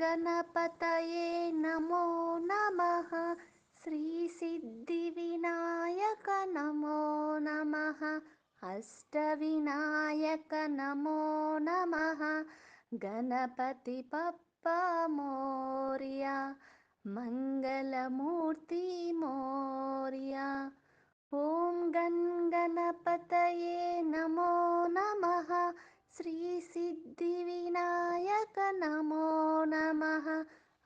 गणपतये नमो नमः। श्री सिद्धिविनायक नमो नमः। अष्टविनायक नमो नमः। गणपति बप्पा मोरया, मंगलमूर्ति मोरया। ओम गणपतये नमो नमः। श्री सिद्धिविनायक नमो नमः।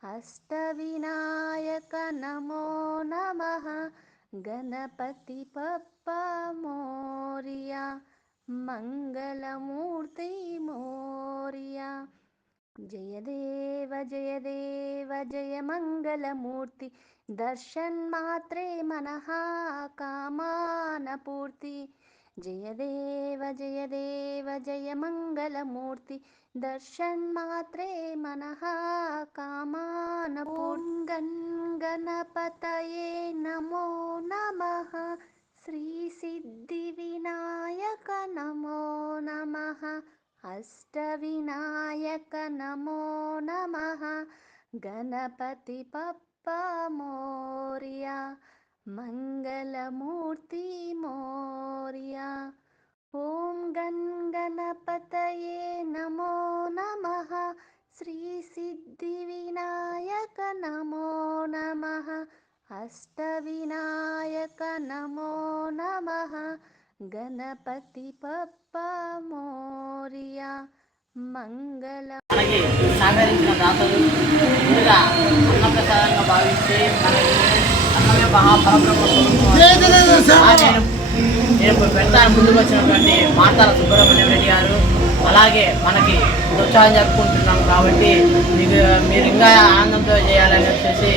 अष्टविनायक नमो नमः। गणपति बप्पा मोरया, मंगलमूर्ति मोरया। जय देव जय मंगलमूर्ति। दर्शन मात्रे मनः कामान पूर्ति। जय देव जय मंगलमूर्ति। दर्शन मात्रे मनः कामान पूर्ति। गणपतये नमो नमः। श्री सिद्धिविनायक नमो नमः। अष्टविनायक नमो नमः। गणपति बप्पा मोरया, मंगलमूर्ति मोरया। ओम गणपतये नमो नमः। श्री सिद्धिविनायक नमो नमः। अष्टविनायक नमो नमः। गणपति बप्पा मोरया, మంగళ. మనకి సహకరించిన దాతలు ముందుగా అన్నప్రసాదంగా భావించి మనకి అన్నమే మహాపరబ్రహ్మ నేను పెడతాను ముందుకు వచ్చినటువంటి మాతాల సుబ్రహ్మణ్యం రెడ్డి గారు, అలాగే మనకి ఉత్సాహం జరుపుకుంటున్నాం కాబట్టి మీరు ఇంకా ఆనందంతో చేయాలని వచ్చేసి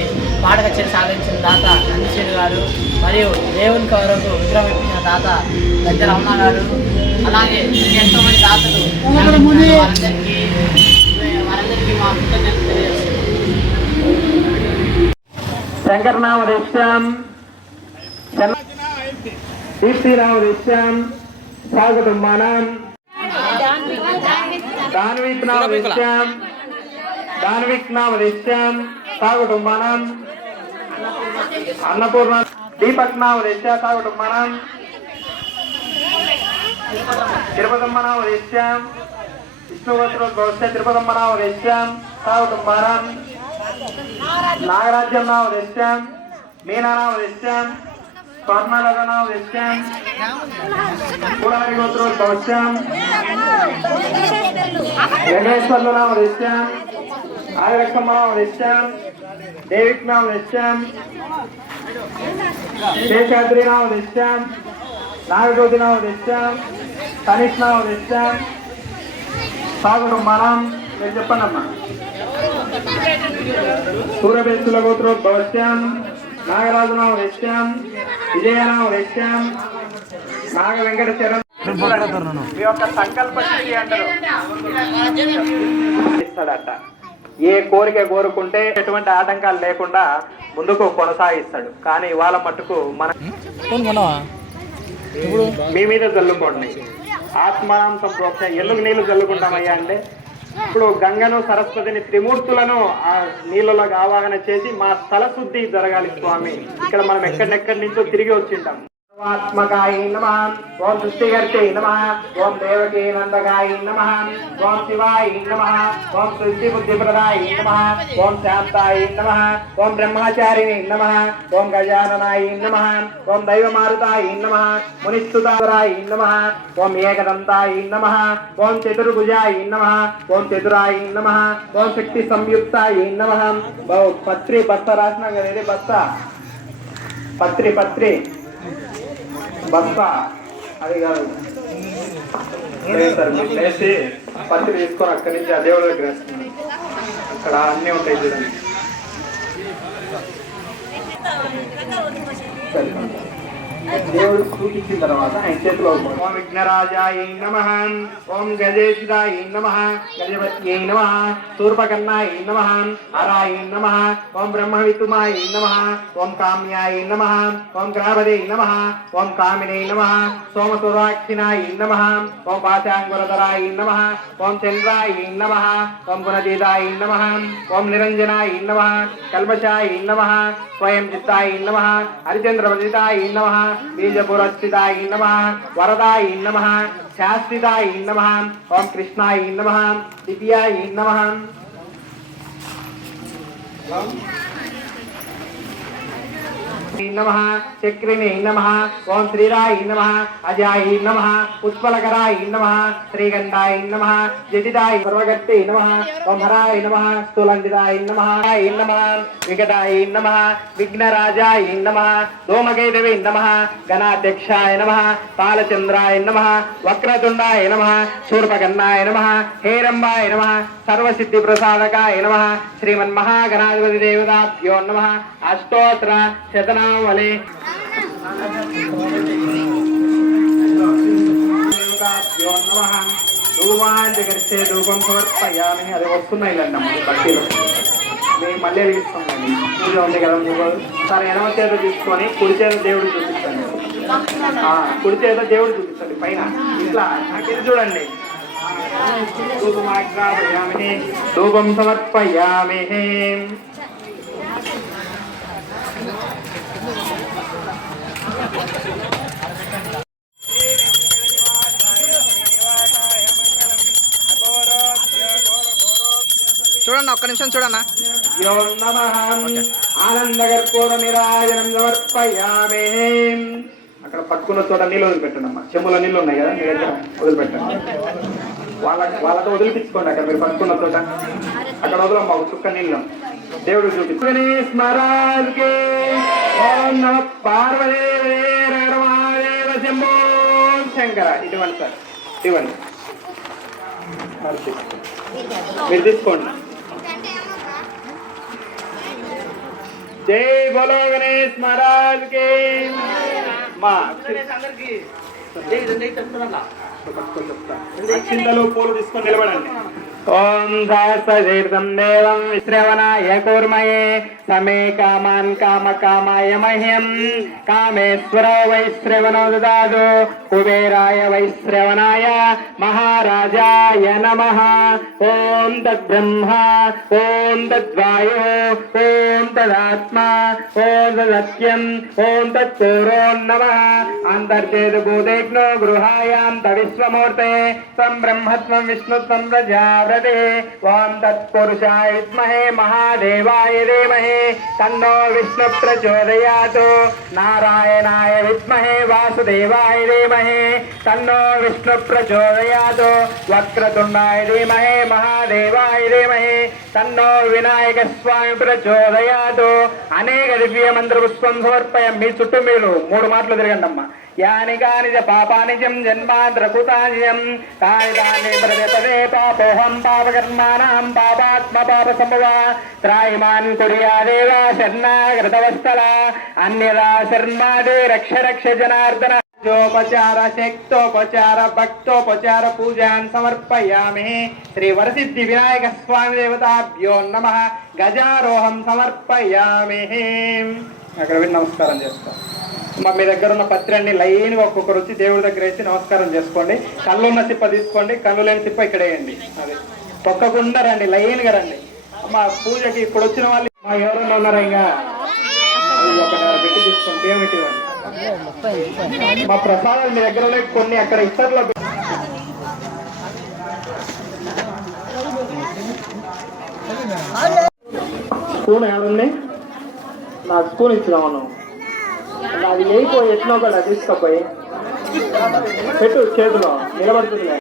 పాట కచేరి సాగించిన దాత నందిశ్రీ గారు, మరియు దేవుని కవరకు విగ్రహం ఇప్పించిన దాత గద్దె రమణ గారు, అలాగే ఎంతోమంది దాతలు వారందరికీ మా కృతజ్ఞతలు తెలియజేస్తున్నాం. శంకరనామదేశ్యం, దీప్తినామదేశ్యం, సాగుతుమానం, దాన్విక్నామదేశ్యం, దాన్విక్నామదేశ్యం, సాగుతుమానం, అన్నపూర్ణ దీపక్నామదేశ్య, సాగుతుమానం, తిరుపతమ్మనామదేశ్యం, విష్ణువస్త్రోద్భవస్య తిరుపతమ్మనామదేశ్యం, సాగుతుమానం, నాగరాజ్యం నామదేశ్యం, మీనానామదేశ్యం, స్వర్ణలగనామదేశ్యం, పూర్ణగోత్రోద్భవస్యం, వెంకటేశ్వర్లనామదేశ్యం, ఆదిలక్ష్మనామదేశ్యం, దేవిక్నామదేశ్యం, శేషాద్రినామదేశ్యం, నాగజ్యోతినామదేశ్యం, తనిష్నామదేశ్యం, సాగుడు మనం. మీరు చెప్పండి అమ్మా. సూర్యబేస్తుల గోత్రోద్భవస్యం, నాగరాజునామదేశ్యం, విజయనామదేశ్యం, నాగ వెంకటేశ్వరం. మీ యొక్క సంకల్ప శక్తి అంటారు ఇస్తాడట. ఏ కోరిక కోరుకుంటే ఎటువంటి ఆటంకాలు లేకుండా ముందుకు కొనసాగిస్తాడు. కానీ ఇవాళ మట్టుకు మన మీ మీద చల్లుకోండి. ఆత్మానం సంప్రోక్ష ఎల్లుగు నీళ్లు చల్లుకుంటామయ్యా అంటే ఇప్పుడు గంగను సరస్వతిని త్రిమూర్తులను ఆ నీళ్ళలోకి ఆవాహన చేసి మా స్థలశుద్ధి జరగాలి స్వామి. ఇక్కడ మనం ఎక్కడెక్కడి నుంచో తిరిగి వచ్చింటాం. ఆత్మకాయ నమః, ఓం సృష్టికర్తే నమః, ఓం దేవకీ నందకాయ నమః, ఓం శివాయ నమః, ఓం సృష్టి బుద్ధిప్రదాయ నమః, ఓం శాంతాయ నమః, ఓం బ్రహ్మచారిణి నమః, ఓం గజాననాయ నమః, ఓం దైవమారుతాయ నమః, మునిస్తుతాయ నమః, ఓం ఏకదంతాయ నమః, ఓం చతుర్భుజాయ నమః, ఓం చతురాయ నమః, ఓం శక్తి సంయుక్తాయ నమః. పత్రి బస్త రాసినాం కదా, ఇది బస్త పత్రి బస్త అది కాదు. వేసి పత్రి తీసుకొని అక్కడి నుంచి ఆ దేవుడి దగ్గర వేస్తున్నాను. అక్కడ అన్నీ ఉంటాయి చూడండి. దేవుడు సూచించిన తర్వాత ఆయన చేతిలో ఓం విఘ్నరాజాయ నమః, ఓం గజేశాయ నమః, గజపత్యై నమః, శూర్పకర్ణాయ నమః, హరాయ నమః, ఓం బ్రహ్మవితుమాయ నమః, ఓం కామ్యాయ నమః, ఓం గ్రహపదే నమః, ఓం కామినే నమః, సోమసురాక్షిణాయ నమః, ఓం పాశాంగురధరాయ నమః, ఓం చంద్రాయ నమః, ఓం గుణదీదాయ నమః, ఓం నిరంజనాయ నమః, కల్మషాయ నమః, స్వయం చిత్తాయ నమః, హరిచంద్రవదితాయ నమః, బీజపురస్థితాయ నమః, వరదాయ నమః, శాస్త్రితాయ నమః, ఓం కృష్ణాయ నమః, దివ్యాయ నమః, नमः चक्रिणे नमः, ओम श्रीराय नमः, अजाय नमः, उत्पलकराय नमः, श्रीगंधाय नमः, जटिदाय सर्वगत्ते नमः, ओम हराय नमः, स्थूलंडिताय नमः, विकटाय नमः, विघ्नराजाय नमः, धूमकेतवे नमः, गणाध्यक्षाय नमः, बालचंद्राय नमः, वक्रतुंडाय नमः, शूर्पकर्णाय नमः, हेरंबाय नमः, सर्वसिद्धिप्रसादकाय नमः, श्रीमन्महागणाधिपति देवताभ्यो नमः, अष्टोत्तर शतनामले देवताभ्यो नमः। धूमांजगर्चे धूपं समर्पयामि। అది వస్తున్నాయిలండి అమ్మ బట్టీలో మేము మళ్ళీ వెలిగిస్తామండి పూజ ఉంది కదా మూడు సరే ఎడమ చేత తీసుకొని కుడి చేత దేవుడు చూపిస్తాను కుడి చేత దేవుడు చూపిస్తాడు పైన ఇట్లా ఇది చూడండి ధూపమాగ్రాపయామి ధూపం సమర్పయామి చూడన్నా ఒక్క నిమిషం చూడన్నా ఆనందగర్పూర నిరాజనం సమర్పయామి అక్కడ పట్టుకున్న చోట నీళ్ళు వదిలిపెట్టండి అమ్మా చెంబులో నీళ్ళు ఉన్నాయి కదా మీ దగ్గర వదిలిపెట్టండి వాళ్ళతో వదిలిపించుకోండి అక్కడ మీరు పట్టుకున్న చోట అక్కడ వదలమ్మా ఒక చుక్క నీళ్ళు దేవుడు చూపించుకుని స్మరాజ్కి పార్వదేవ శంభో శంకర ఇటువంటి సార్ ఇవ్వండి మీరు తీసుకోండి జై బోలో గణేష్ మహారాజ్ కి మా చింతలు పూలు తీసుకొని నిలబడండి ఓం సహస్రశీర్షం దేవం విశ్రవణాయ కూర్మయే సమే కామాన్ కామ కామాయ మహ్యం కామేశ్వర వైశ్రవణో దదాదు కుబేరాయ వైశ్రవణాయ మహారాజాయ నమః ఓం తద్బ్రహ్మ ఓం తద్వాయు ఓం తదాత్మా ఓం తదత్యం ఓం తత్పురో నమః అంతర్చేతు భూతేజ్ఞో గృహాయాం తవిశ్వమూర్తే త్వం బ్రహ్మత్వం విష్ణుత్వం ప్రజావ్రతే ఓం తత్పురుషాయ విద్మహే మహాదేవాయ ధీమహి తన్నో విష్ణు ప్రచోదయాత్ నారాయణాయ విద్మహే వాసుదేవాయ ధీమహి తన్నో విష్ణు ప్రచోదయాత్ వక్రతుండాయ ధీమహి మహాదేవాయ ధీమహి తన్నో వినాయక స్వామి ప్రచోదయాత్ అనేక దివ్య మంత్ర పుష్పం సమర్పయం మీ చుట్టూ మీరు 3 మాటలు తిరగండి అమ్మా యాని కాని పాపానిజం జన్మాంధ్రకృతానిజం తాని తాని ప్రజపదే పాపోహం పాపకర్మాణం పాపాత్మ పాప సంభవ త్రాయిమాన్ కుర్యాదేవ శరణాగతవస్థల అన్యదా శర్మాదే రక్ష రక్ష జనార్దన జోపచార శక్తోపచార భక్తోపచార పూజాన్ సమర్పయామి శ్రీ వరసిద్ధి వినాయక స్వామి దేవతాభ్యో నమః గజారోహం సమర్పయామి అక్కడ వెళ్ళి నమస్కారం చేస్తాం మీ దగ్గర ఉన్న పత్రాన్ని లైన్గా ఒక్కొక్కరు వచ్చి దేవుడి దగ్గర వేసి నమస్కారం చేసుకోండి కళ్ళు ఉన్న చిప్ప తీసుకోండి కళ్ళు లేని చిప్ప ఇక్కడ వేయండి అది తొక్కకుండా రండి లైన్గా రండి మా పూజకి ఇప్పుడు వచ్చిన వాళ్ళు మా ఎవరైనా ఉన్నారా ఇంకా పెట్టి తీసుకోండి ఏమిటి మా ప్రసాదాలు మీ దగ్గర కొన్ని అక్కడ ఇతరులో స్పూన్ ఏడుంది నాకు స్పూన్ ఇచ్చినామను అది వేయిపోయి ఎట్లా కూడా తీసుకపోయి పెట్టు చేతిలో నిలబడుతుంది